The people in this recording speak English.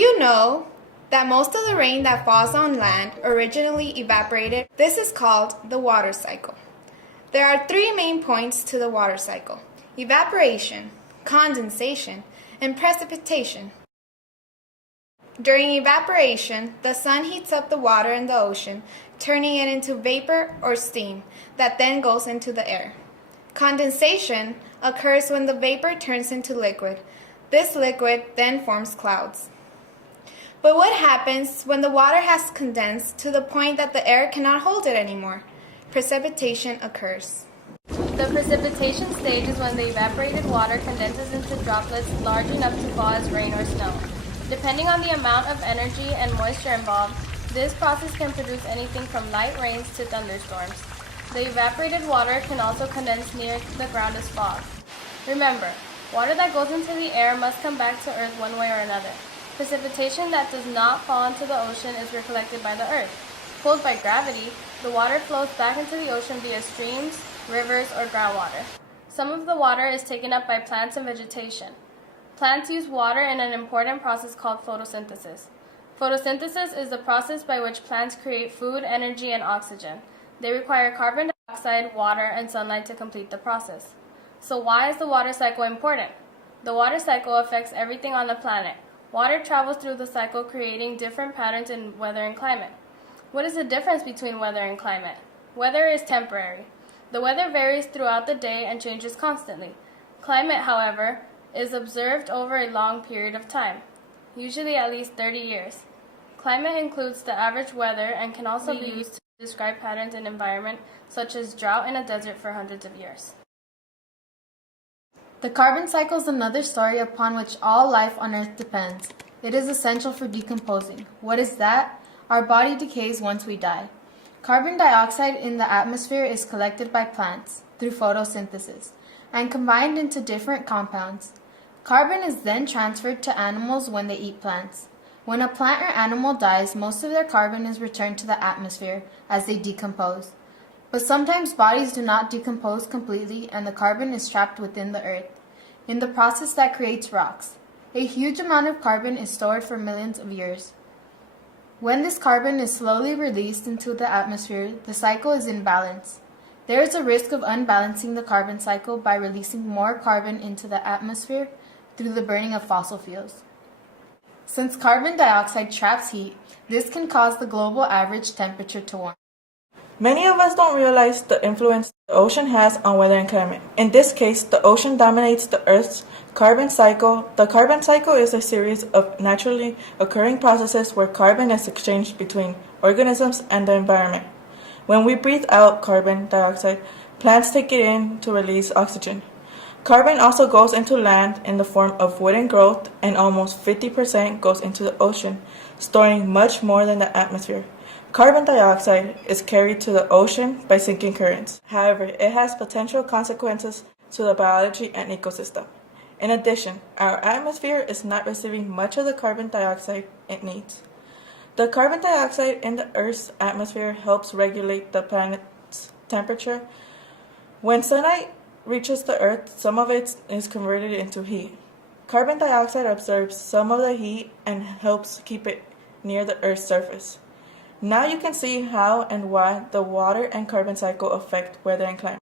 you know that most of the rain that falls on land originally evaporated? This is called the water cycle. There are three main points to the water cycle: evaporation, condensation, and precipitation. During evaporation, the sun heats up the water in the ocean, turning it into vapor or steam that then goes into the air. Condensation occurs when the vapor turns into liquid. This liquid then forms clouds. But what happens when the water has condensed to the point that the air cannot hold it anymore? Precipitation occurs. The precipitation stage is when the evaporated water condenses into droplets large enough to fall as rain or snow. Depending on the amount of energy and moisture involved, this process can produce anything from light rains to thunderstorms. The evaporated water can also condense near the ground as fog. Remember, water that goes into the air must come back to Earth one way or another. Precipitation that does not fall into the ocean is recollected by the Earth. Pulled by gravity, the water flows back into the ocean via streams, rivers, or groundwater. Some of the water is taken up by plants and vegetation. Plants use water in an important process called photosynthesis. Photosynthesis is the process by which plants create food, energy, and oxygen. They require carbon dioxide, water, and sunlight to complete the process. So why is the water cycle important? The water cycle affects everything on the planet. Water travels through the cycle, creating different patterns in weather and climate. What is the difference between weather and climate? Weather is temporary. The weather varies throughout the day and changes constantly. Climate, however, is observed over a long period of time, usually at least 30 years. Climate includes the average weather and can also be used to describe patterns in environment, such as drought in a desert for hundreds of years. The carbon cycle is another story upon which all life on Earth depends. It is essential for decomposing. What is that? Our body decays once we die. Carbon dioxide in the atmosphere is collected by plants through photosynthesis and combined into different compounds. Carbon is then transferred to animals when they eat plants. When a plant or animal dies, most of their carbon is returned to the atmosphere as they decompose. But sometimes bodies do not decompose completely and the carbon is trapped within the earth. In the process that creates rocks. A huge amount of carbon is stored for millions of years. When this carbon is slowly released into the atmosphere, the cycle is in balance. There is a risk of unbalancing the carbon cycle by releasing more carbon into the atmosphere through the burning of fossil fuels. Since carbon dioxide traps heat, this can cause the global average temperature to warm. Many of us don't realize the influence the ocean has on weather and climate. In this case, the ocean dominates the Earth's carbon cycle. The carbon cycle is a series of naturally occurring processes where carbon is exchanged between organisms and the environment. When we breathe out carbon dioxide, plants take it in to release oxygen. Carbon also goes into land in the form of wood and growth, and almost 50% goes into the ocean, storing much more than the atmosphere. Carbon dioxide is carried to the ocean by sinking currents. However, it has potential consequences to the biology and ecosystem. In addition, our atmosphere is not receiving much of the carbon dioxide it needs. The carbon dioxide in the Earth's atmosphere helps regulate the planet's temperature. When sunlight reaches the Earth, some of it is converted into heat. Carbon dioxide absorbs some of the heat and helps keep it near the Earth's surface. Now you can see how and why the water and carbon cycle affect weather and climate.